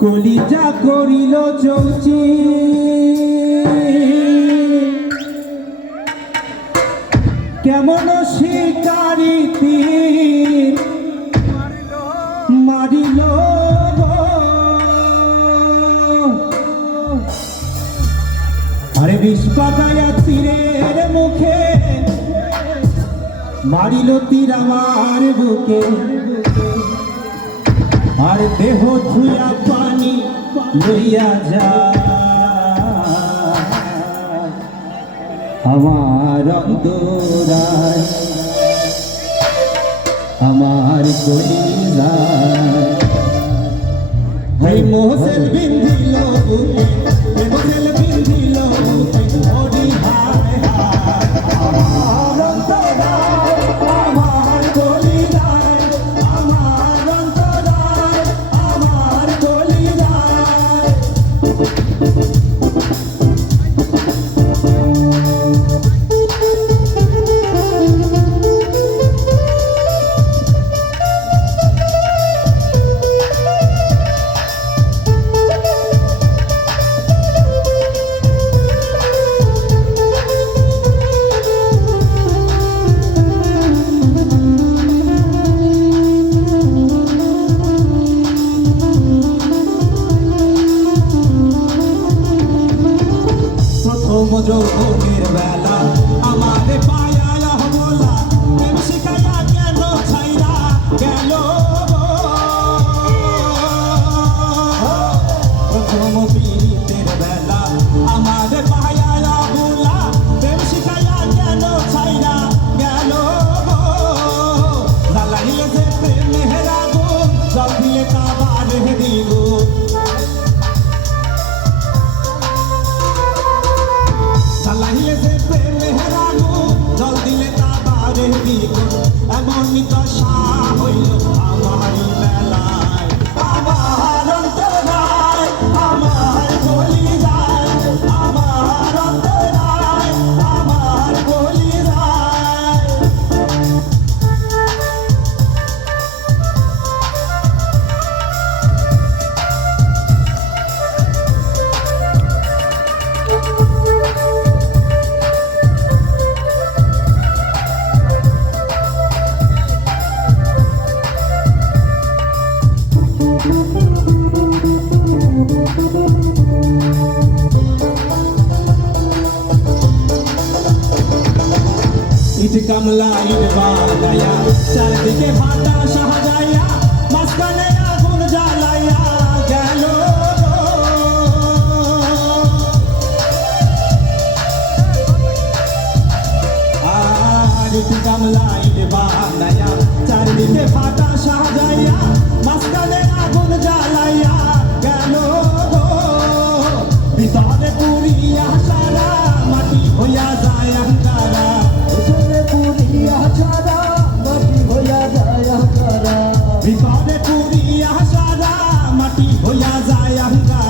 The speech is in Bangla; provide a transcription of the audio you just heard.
কলিজা করিল চৌচি কেমন শিকারি তীর মারিল আরে বিষপাতায়া তীরের মুখে মারিল তীর আমার বুকে আর দেহ ধুয়া পানি লইয়া যায় আমার অন্তরায় আমার কলিজায় এই মোহসেল বিন্ধিল বুকে মোহসেল বিন্ধিল বুকে ওডি হায় হায় আমার অন্তরায় আমার কলিজায় আমার অন্তরায় আমার কলিজায় যৌবনের বেলা আমারে পায়া বলা প্রেম শিখাইয়া কেন ছাইরা গেল প্রথম পীড়িতের বেলা আমারে পায়া বলা প্রেম শিখাইয়া কেন ছাইরা গেল জ্বালাইলে যে প্রেমের আগুন জল দিলে কাবার দিব চালাইলে যে প্রেমের আগুন জল দিলে তা বারে দ্বিগুণ এমনই দশা হইল আমারই বেলায় আমার অন্তরায় আমার কলিজায় আমার অন্তরায় আমার কলিজায় ইট কামলা ইট বানায়া চারদিকে ভাটা সাজাইয়া মাঝখানে আগুন জ্বালাইয়া গেল আর ইট কামলা ইট বানায়া চারদিকে ভাটা সাজাইয়া মাঝখানে আগুন জ্বালাইয়া গেল ভিতরে পুরিয়া সারা মাটি হইয়া যায় অঙ্কারা ভিতরে পুরিয়া সারা মাটি হইয়া যায় অঙ্কারা